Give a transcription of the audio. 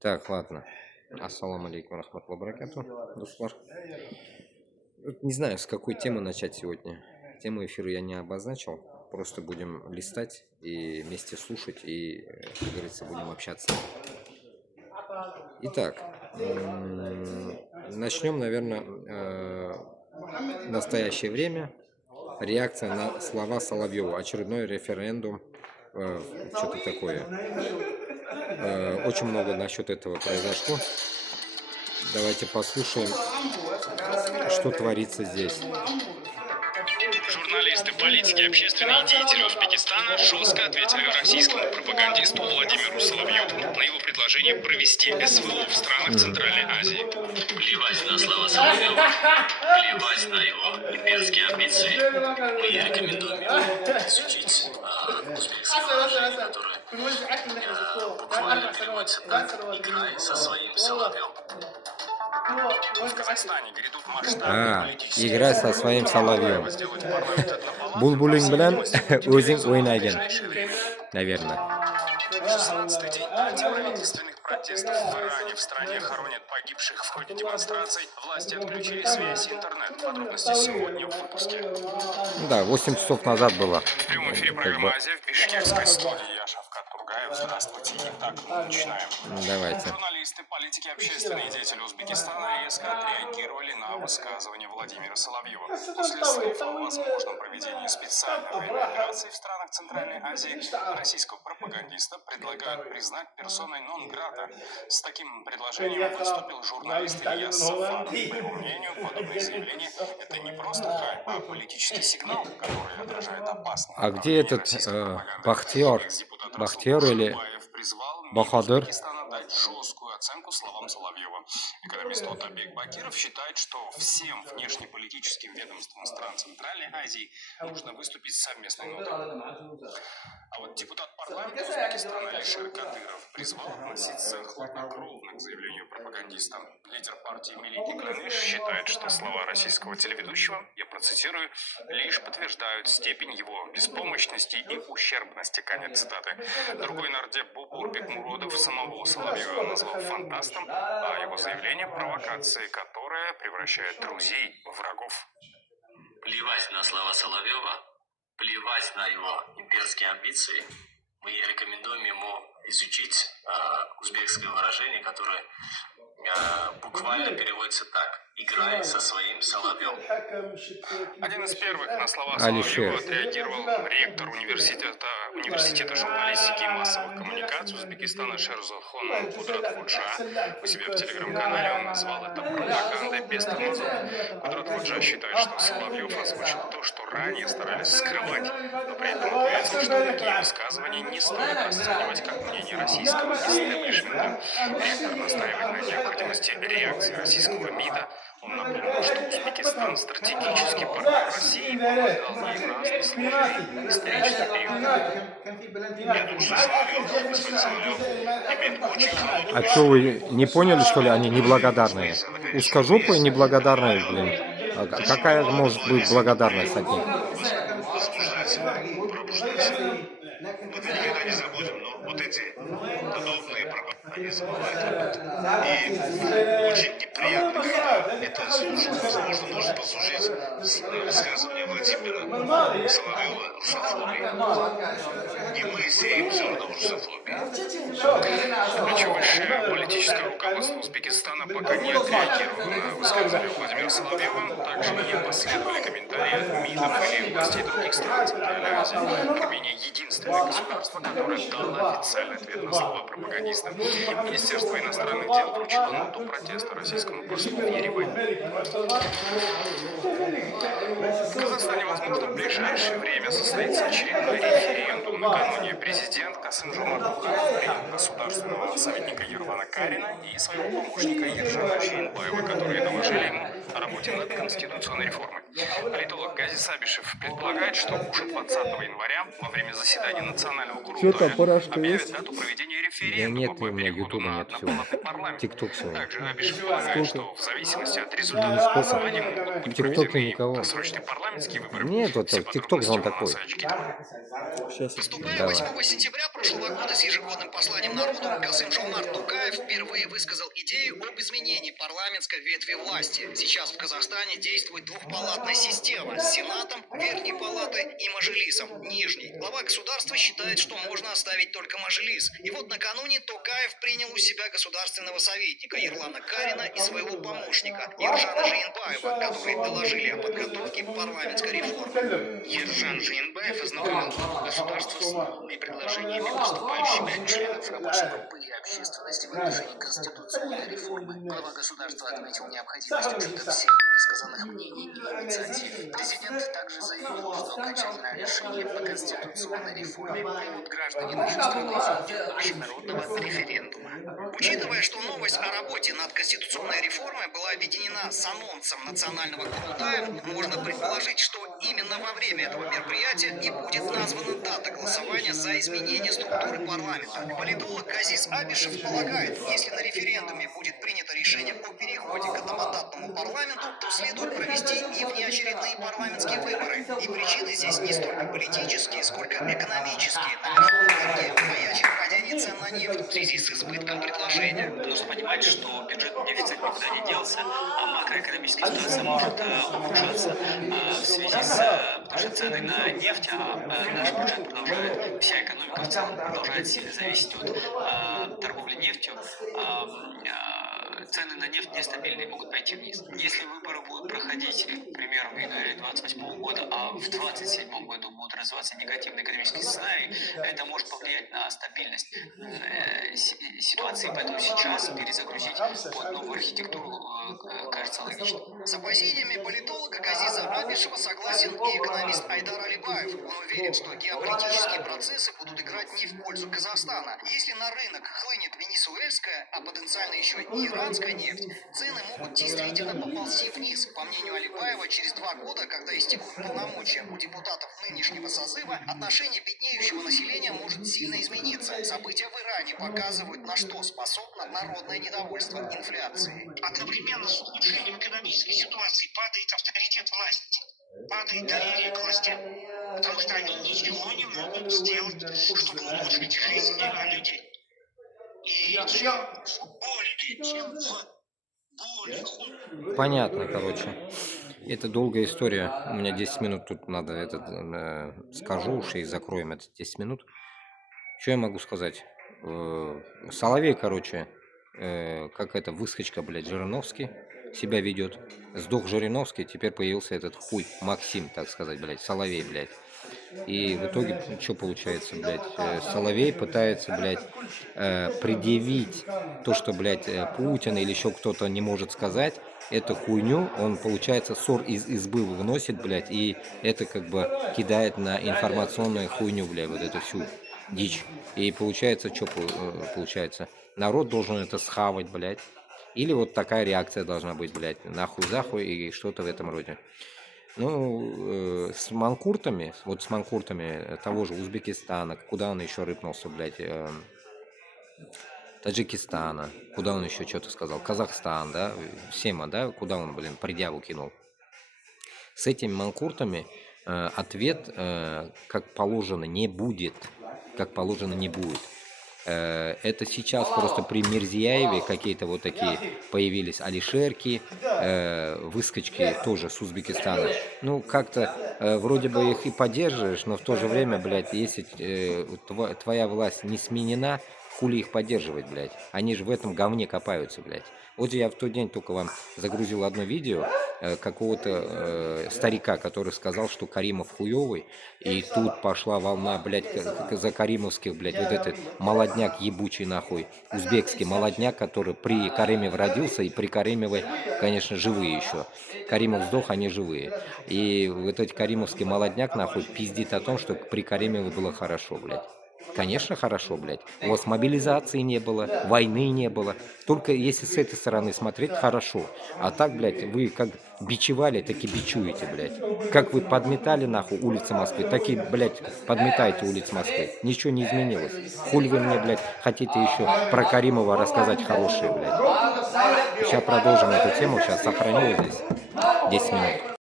Так, ладно. Ассаламу алейкум рахматуллахи баракату. Дуслар. Вот не знаю, с какой темы начать сегодня. Тему эфира я не обозначил. Просто будем листать и вместе слушать и, как говорится, будем общаться. Итак, начнем, наверное, в настоящее время. Реакция на слова Соловьева. Очередной референдум. Что-то такое. Очень много насчет этого произошло. Давайте послушаем, что творится здесь. Журналисты, политики, общественные деятели Узбекистана жестко ответили российскому пропагандисту Владимиру Соловьеву на его предложение провести СВО в странах Центральной Азии. Плевать на слова Соловьева, плевать на его имперские амбиции. Мы рекомендуем ему изучить узбекское выражение, которое буквально переводится так: «Играй со своим Соловьем». В Казахстане грядут масштабные политические Играй со своим Соловьем. Булбулин bilan o'zing o'ynagin. Наверное. 16-й день антиправительственных протестов в Иране. В стране хоронят погибших в ходе демонстраций. Власти отключили связь и интернет. Подробности сегодня в выпуске. Да, 8 часов назад было. В прямом эфире программы «Азия» в Бишкекской студии. Я Шавкат Тургаев. Здравствуйте. Итак, начинаем. Давайте. Журналисты, политики, общественные деятели Узбекистана резко отреагировали на высказывание Владимира Соловьева. После слов о возможном проведении специальной военной операции в странах Центральной Азии российского пропагандиста предлагают признать персоной нон-грата. С таким предложением выступил журналист Ильяс Сафаров. По его мнению, подобные заявления – это не просто хайп, а политический сигнал, который отражает опасность. А где этот Бахтиер или Бахадыр? Дать жесткую оценку словам Соловьева. Экономист Отабек Бакиров считает, что всем внешнеполитическим ведомствам стран Центральной Азии нужно выступить с совместной нотой. А вот депутат парламента Узбекистана Алишер Кадыров призвал относиться хладнокровно к заявлению пропагандиста. Лидер партии Милити Ганеш считает, что слова российского телеведущего, я процитирую, лишь подтверждают степень его беспомощности и ущербности. Конец цитаты. Другой нардеп Бубур Бекмуродов самого Соловьева назвал фантастом, а его заявление провокацией, которая превращает друзей в врагов. Плевать на слова Соловьева, плевать на его имперские амбиции. Мы рекомендуем ему изучить узбекское выражение, которое буквально переводится так: «Играй со своим Соловьем». Один из первых на слова Соловьева отреагировал ректор университета журналистики и массовых коммуникаций Узбекистана Шерзохон Кудратхуджа. У себя в телеграм-канале он назвал это пропагандой без тормозов. Кудратхуджа считает, что Соловьев озвучил то, что ранее старались скрывать, но при этом отметил, что такие высказывания не стоит расценивать как мнение российского истеблишмента. Ректор настаивает на необходимости реакции российского МИДа. Он напомнил, что Узбекистан стратегический партнер России и помогал ей в разные сложные исторические периоды. Я думаю, что Соловьев имеет очень холодную... А что, вы не поняли, что ли, они неблагодарные? Узкожопые неблагодарные, блин. А какая может быть благодарность от них? Мы это никогда не забудем, но вот эти подобные пропаганды забывают об этом. И очень неприятно, когда это служит, возможно, может послужить высказывание Владимира Соловьева русофобии. И мы сеем зерна русофобии. Причем высшее политическое руководство Узбекистана пока не отреагировало на высказывание Владимира Соловьева. Также не последовали комментарии от МИДов или властей других стран Центральной Азии. Армения — единственное государство, которое дало официальный ответ на слова пропагандиста. Министерство иностранных дел вручило ноту протеста российскому послу в Ереване. В Казахстане, возможно, в ближайшее время состоится очередной референдум. Накануне президент Касым-Жомарт Токаев принял государственного советника Ерлана Карина и своего помощника Ержана Жиенбаева, которые доложили ему о работе над конституционной реформой. Политолог Гази Сабишев предполагает, что уже 20 января во время заседания Национального Курултая объявят дату проведения референдума нет, по у меня переходу ютуба на нет, всё. однопалатный парламент. Тикток сегодня. Также Абишев полагает, что в зависимости от результатов Сколько? голосования могут быть В ТикТоке проведены никого. досрочные парламентские выборы. Нет, вот Все ТикТок же он подробности такой. у нас Ачкитова. Выступая 8 сентября прошлого года с ежегодным посланием народу, Касым-Жомарт Токаев впервые высказал идею об изменении парламентской ветви власти. Сейчас в Казахстане действует двухпалатная система с Сенатом, Верхней Палатой и Мажилисом, Нижней. Глава государства считает, что можно оставить только Мажилис. И вот накануне Токаев принял у себя государственного советника Ерлана Карина и своего помощника Ержана Жиенбаева, которые доложили о подготовке парламентской реформы. Ержан Жиенбаев ознакомил главу государства с новыми предложениями выступающими членов рабочей группы и общественности в отношении конституционной реформы. Глава государства отметил необходимость учета всех высказанных мнений и инициатив. Президент также заявил, что окончательное решение по конституционной реформе примут граждане нашей страны в ходе общенародного референдума. Учитывая, что новость о работе над конституционной реформой была объединена с анонсом национального Курултая, можно предположить, что именно во время этого мероприятия и будет названа дата голосования за изменение структуры парламента. Политолог Газиз Абишев полагает, если на референдуме будет принято решение о переходе к одномандатному парламенту, то следует провести и внеочередные парламентские выборы. И причины здесь не столько политические, сколько экономические. На мировом рынке маячит падение цен на нефть в связи с избытком предложения. Нужно понимать, что бюджетный дефицит никуда не делся, а макроэкономическая ситуация может ухудшаться в связи с потому что цены на нефть, наш бюджет продолжает, вся экономика в целом продолжает сильно зависеть от торговли нефтью. Цены на нефть нестабильные, могут пойти вниз. Если выборы будут проходить, к примеру, в январе 2028 года, а в 2027 году будут развиваться негативные экономические сценарии, это может повлиять на стабильность ситуации, поэтому сейчас перезагрузить под новую архитектуру кажется логичным. С опасениями политолога Газиза Абишева согласен и экономист Айдар Алибаев. Он уверен, что геополитические процессы будут играть не в пользу Казахстана. Если на рынок хлынет венесуэльская, а потенциально еще и иранская нефть, цены могут действительно поползти вниз. По мнению Алибаева, через 2 года, когда истекут полномочия у депутатов нынешнего созыва, отношение беднеющего населения может сильно измениться. События в Иране показывают, на что способно народное недовольство инфляцией. Одновременно с ухудшением экономической ситуации падает авторитет власти, падает доверие к властям, потому что они ничего не могут сделать, чтобы улучшить жизнь людей. И чем более хуже. Понятно, короче. Это долгая история. У меня 10 минут тут надо скажу уж и закроем это 10 минут. Что я могу сказать? Соловей, короче, как это, выскочка, блядь, Жириновский себя ведет. Сдох Жириновский, теперь появился этот хуй Максим, так сказать, блядь, Соловей, блядь. И в итоге, что получается, блядь, Соловей пытается, блядь, предъявить то, что, блядь, Путин или еще кто-то не может сказать, эту хуйню, он, получается, ссор из избы выносит, блядь, и это как бы кидает на информационную хуйню, блядь, вот эту всю дичь. И получается, что получается? Народ должен это схавать, блядь. Или вот такая реакция должна быть, блядь, нахуй-захуй и что-то в этом роде. Ну, с манкуртами, вот с манкуртами того же Узбекистана, куда он еще рыпнулся, блядь, Таджикистана, куда он еще что-то сказал, Казахстан, да, Сема, да, куда он, блин, предъяву кинул. С этими манкуртами ответ, как положено, не будет, как положено, не будет. Это сейчас просто при Мирзияеве какие-то вот такие появились алишерки, выскочки тоже с Узбекистана. Ну, как-то вроде бы их и поддерживаешь, но в то же время, блядь, если твоя власть не сменена, хули их поддерживать, блядь. Они же в этом говне копаются, блядь. Вот я в тот день только вам загрузил одно видео какого-то старика, который сказал, что Каримов хуёвый, и тут пошла волна, блядь, за каримовских, блядь, вот этот молодняк ебучий, нахуй, узбекский молодняк, который при Каримове родился, и при Каримове, конечно, живые еще. Каримов сдох, они живые. И вот этот каримовский молодняк, нахуй, пиздит о том, что при Каримове было хорошо, блядь. Конечно, хорошо, блядь. У вас мобилизации не было, войны не было. Только если с этой стороны смотреть, хорошо. А так, блядь, вы как бичевали, так и бичуете, блядь. Как вы подметали, нахуй, улицы Москвы, так и, блядь, подметаете улицы Москвы. Ничего не изменилось. Хули вы мне, блядь, хотите еще про Каримова рассказать хорошие, блядь. Сейчас продолжим эту тему, сейчас сохраню здесь 10 минут.